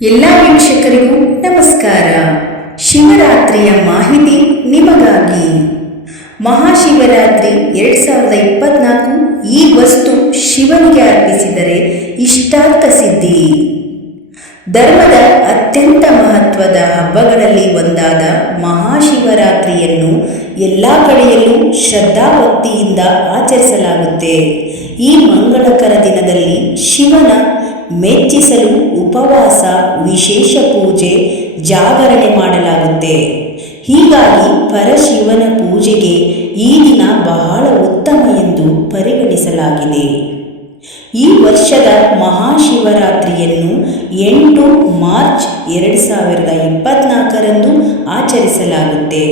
ಎಲ್ಲ ವೀಕ್ಷಕರಿಗೂ ನಮಸ್ಕಾರ. ಶಿವರಾತ್ರಿಯ ಮಾಹಿತಿ ನಿಮಗಾಗಿ. ಮಹಾಶಿವರಾತ್ರಿ ಎರಡು ಸಾವಿರದ ಇಪ್ಪತ್ನಾಲ್ಕು ಈ ವಸ್ತು ಶಿವನಿಗೆ ಅರ್ಪಿಸಿದರೆ ಇಷ್ಟಾರ್ಥ ಸಿದ್ಧಿ. ಧರ್ಮದ ಅತ್ಯಂತ ಮಹತ್ವದ ಹಬ್ಬಗಳಲ್ಲಿ ಒಂದಾದ ಮಹಾಶಿವರಾತ್ರಿಯನ್ನು ಎಲ್ಲ ಕಡೆಯಲ್ಲೂ ಶ್ರದ್ಧಾಭಕ್ತಿಯಿಂದ ಆಚರಿಸಲಾಗುತ್ತೆ. ಈ ಮಂಗಳಕರ ದಿನದಲ್ಲಿ ಶಿವನ ಮೆಚ್ಚಿಸಲು ಉಪವಾಸ, ವಿಶೇಷ ಪೂಜೆ, ಜಾಗರಣೆ ಮಾಡಲಾಗುತ್ತೆ. ಹೀಗಾಗಿ ಪರಶಿವನ ಪೂಜೆಗೆ ಈ ದಿನ ಬಹಳ ಉತ್ತಮ ಎಂದು ಪರಿಗಣಿಸಲಾಗಿದೆ. ಈ ವರ್ಷದ ಮಹಾಶಿವರಾತ್ರಿಯನ್ನು ಎಂಟು ಮಾರ್ಚ್ ಎರಡು ಸಾವಿರದ ಇಪ್ಪತ್ನಾಲ್ಕರಂದು ಆಚರಿಸಲಾಗುತ್ತೆ.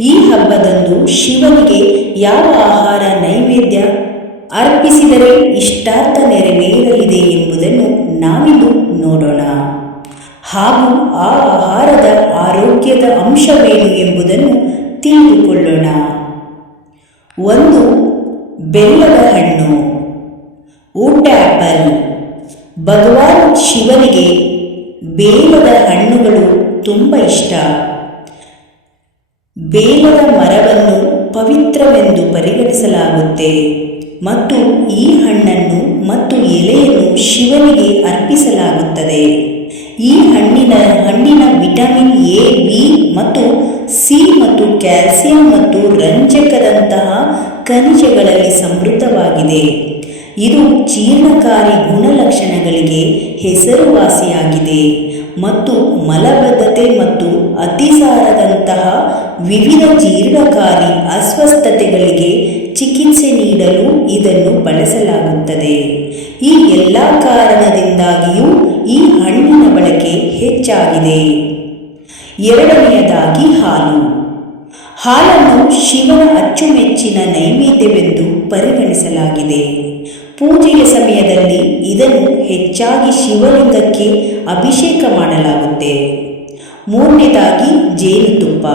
ಈ ಹಬ್ಬದಂದು ಶಿವನಿಗೆ ಯಾವ ಆಹಾರ ನೈವೇದ್ಯ ಅರ್ಪಿಸಿದರೆ ಇಷ್ಟಾರ್ಥ ನೆರವೇರಲಿದೆ ಎಂಬುದನ್ನು ನಾವಿಂದು ನೋಡೋಣ. ಹಾಗೂ ಆ ಆಹಾರದ ಆರೋಗ್ಯದ ಅಂಶವೇನು ಎಂಬುದನ್ನು ತಿಳಿದುಕೊಳ್ಳೋಣ. ಒಂದು, ಬೆಲ್ಲದ ಹಣ್ಣು. ಊಟ ಆ್ಯಪಲ್ ಭಗವಾನ್ ಶಿವನಿಗೆ ಬೇಲದ ಹಣ್ಣುಗಳು ತುಂಬ ಇಷ್ಟ. ಬೇಲದ ಮರವನ್ನು ಪವಿತ್ರವೆಂದು ಪರಿಗಣಿಸಲಾಗುತ್ತೆ. ಮತ್ತು ಈ ಹಣ್ಣನ್ನು ಮತ್ತು ಎಲೆಯನ್ನು ಶಿವನಿಗೆ ಅರ್ಪಿಸಲಾಗುತ್ತದೆ. ಈ ಹಣ್ಣಿನ ಹಣ್ಣಿನ ವಿಟಮಿನ್ ಎ, ಬಿ ಮತ್ತು ಸಿ ಮತ್ತು ಕ್ಯಾಲ್ಸಿಯಂ ಮತ್ತು ರಂಜಕದಂತಹ ಖನಿಜಗಳಲ್ಲಿ ಸಮೃದ್ಧವಾಗಿದೆ. ಇದು ಜೀರ್ಣಕಾರಿ ಗುಣಲಕ್ಷಣಗಳಿಗೆ ಹೆಸರುವಾಸಿಯಾಗಿದೆ ಮತ್ತು ಮಲಬದ್ಧತೆ ಮತ್ತು ಅತಿಸಾರದಂತಹ ವಿವಿಧ ಜೀರ್ಣಕಾರಿ ಅಸ್ವಸ್ಥತೆಗಳಿಗೆ ಚಿಕಿತ್ಸೆ ನೀಡಲು ಇದನ್ನು ಬಳಸಲಾಗುತ್ತದೆ. ಈ ಎಲ್ಲ ಕಾರಣದಿಂದಾಗಿಯೂ ಈ ಹಣ್ಣಿನ ಬಳಕೆ ಹೆಚ್ಚಾಗಿದೆ. ಎರಡನೆಯದಾಗಿ ಹಾಲು. ಹಾಲನ್ನು ಶಿವನ ಅಚ್ಚುಮೆಚ್ಚಿನ ನೈವೇದ್ಯವೆಂದು ಪರಿಗಣಿಸಲಾಗಿದೆ. ಪೂಜೆಯ ಸಮಯದಲ್ಲಿ ಇದನ್ನು ಹೆಚ್ಚಾಗಿ ಶಿವಲಿಂಗಕ್ಕೆ ಅಭಿಷೇಕ ಮಾಡಲಾಗುತ್ತೆ. ಮೂರನೇದಾಗಿ ಜೇನುತುಪ್ಪ.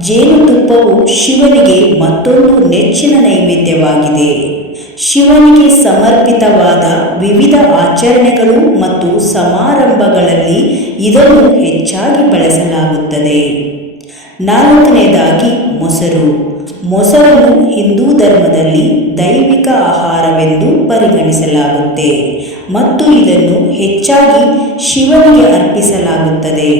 ಜೇನುತುಪ್ಪವು ಶಿವನಿಗೆ ಮತ್ತೊಂದು ನೆಚ್ಚಿನ ನೈವೇದ್ಯವಾಗಿದೆ. ಶಿವನಿಗೆ ಸಮರ್ಪಿತವಾದ ವಿವಿಧ ಆಚರಣೆಗಳು ಮತ್ತು ಸಮಾರಂಭಗಳಲ್ಲಿ ಇದನ್ನು ಹೆಚ್ಚಾಗಿ ಬಳಸಲಾಗುತ್ತದೆ. ನಾಲ್ಕನೇದಾಗಿ ಮೊಸರು. ಮೊಸರನ್ನು ಹಿಂದೂ ಧರ್ಮದಲ್ಲಿ ದೈವಿಕ ಆಹಾರವೆಂದು ಪರಿಗಣಿಸಲಾಗುತ್ತೆ ಮತ್ತು ಇದನ್ನು ಹೆಚ್ಚಾಗಿ ಶಿವನಿಗೆ ಅರ್ಪಿಸಲಾಗುತ್ತದೆ.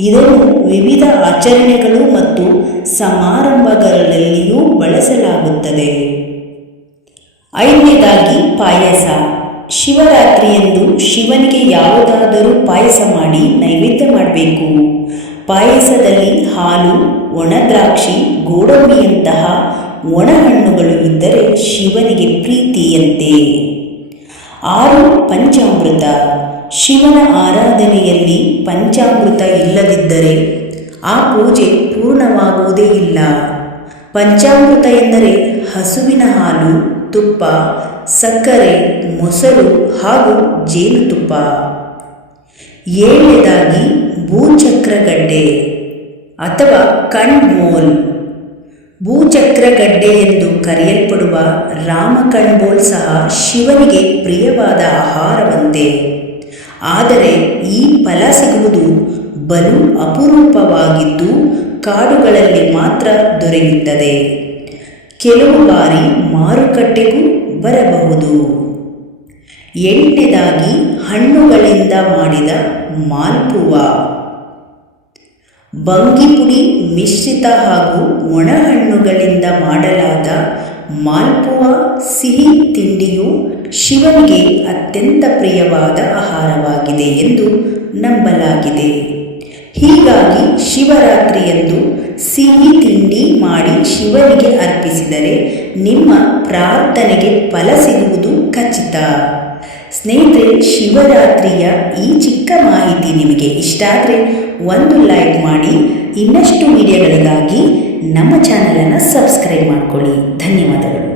ಇದನ್ನು ವಿವಿಧ ಆಚರಣೆಗಳು ಮತ್ತು ಸಮಾರಂಭಗಳಲ್ಲಿಯೂ ಬಳಸಲಾಗುತ್ತದೆ. ಐದನೇದಾಗಿ ಪಾಯಸ. ಶಿವರಾತ್ರಿಯಂದು ಶಿವನಿಗೆ ಯಾವುದಾದರೂ ಪಾಯಸ ಮಾಡಿ ನೈವೇದ್ಯ ಮಾಡಬೇಕು. ಪಾಯಸದಲ್ಲಿ ಹಾಲು ಒಣದ್ರಾಕ್ಷಿ ಗೋಡಂಬಿಯಂತಹ ಒಣಹಣ್ಣುಗಳು ಇದ್ದರೆ ಶಿವನಿಗೆ ಪ್ರೀತಿಯಂತೆ. ಆರು, ಪಂಚಾಮೃತ. ಶಿವನ ಆರಾಧನೆಯಲ್ಲಿ ಪಂಚಾಮೃತ ಇಲ್ಲದಿದ್ದರೆ ಆ ಪೂಜೆ ಪೂರ್ಣವಾಗುವುದೇ ಇಲ್ಲ. ಪಂಚಾಮೃತ ಎಂದರೆ ಹಸುವಿನ ಹಾಲು ತುಪ್ಪ, ಸಕ್ಕರೆ, ಮೊಸರು ಹಾಗೂ ಜೇನುತುಪ್ಪ ಏಳನೇದಾಗಿ ಭೂಚಕ್ರಗಡ್ಡೆ ಅಥವಾ ಕಣ್ಮೋಲ್ ಭೂಚಕ್ರಗಡ್ಡೆ ಎಂದು ಕರೆಯಲ್ಪಡುವ ರಾಮಕಣ್ಬೋಲ್ ಸಹ ಶಿವನಿಗೆ ಪ್ರಿಯವಾದ ಆಹಾರವಂತೆ. ಆದರೆ ಈ ಫಲ ಸಿಗುವುದು ಬಲು ಅಪರೂಪವಾಗಿದ್ದು ಕಾಡುಗಳಲ್ಲಿ ಮಾತ್ರ ದೊರೆಯುತ್ತದೆ. ಕೆಲವು ಬಾರಿ ಮಾರುಕಟ್ಟೆಗೂ ಬರಬಹುದು. ಎಂಟನೇದಾಗಿ ಹಣ್ಣುಗಳಿಂದ ಮಾಡಿದ ಮಾಲ್ಪುವ. ಬಂಗಿಪುಡಿ ಮಿಶ್ರಿತ ಹಾಗೂ ಒಣಹಣ್ಣುಗಳಿಂದ ಮಾಡಲಾದ ಮಾಲ್ಪುವ ಸಿಹಿ ತಿಂಡಿಯು ಶಿವನಿಗೆ ಅತ್ಯಂತ ಪ್ರಿಯವಾದ ಆಹಾರವಾಗಿದೆ ಎಂದು ನಂಬಲಾಗಿದೆ. ಹೀಗಾಗಿ ಶಿವರಾತ್ರಿಯಂದು ಸಿಹಿ ತಿಂಡಿ ಮಾಡಿ ಶಿವನಿಗೆ ಅರ್ಪಿಸಿದರೆ ನಿಮ್ಮ ಪ್ರಾರ್ಥನೆಗೆ ಫಲ ಸಿಗುವುದು ಖಚಿತ. ಸ್ನೇಹಿತರೆ, ಶಿವರಾತ್ರಿಯ ಈ ಚಿಕ್ಕ ಮಾಹಿತಿ ನಿಮಗೆ ಇಷ್ಟ ಆದರೆ ಒಂದು ಲೈಕ್ ಮಾಡಿ, ಇನ್ನಷ್ಟು ವಿಡಿಯೋಗಳಿಗಾಗಿ ನಮ್ಮ ಚಾನಲನ್ನು ಸಬ್ಸ್ಕ್ರೈಬ್ ಮಾಡಿಕೊಳ್ಳಿ. ಧನ್ಯವಾದಗಳು.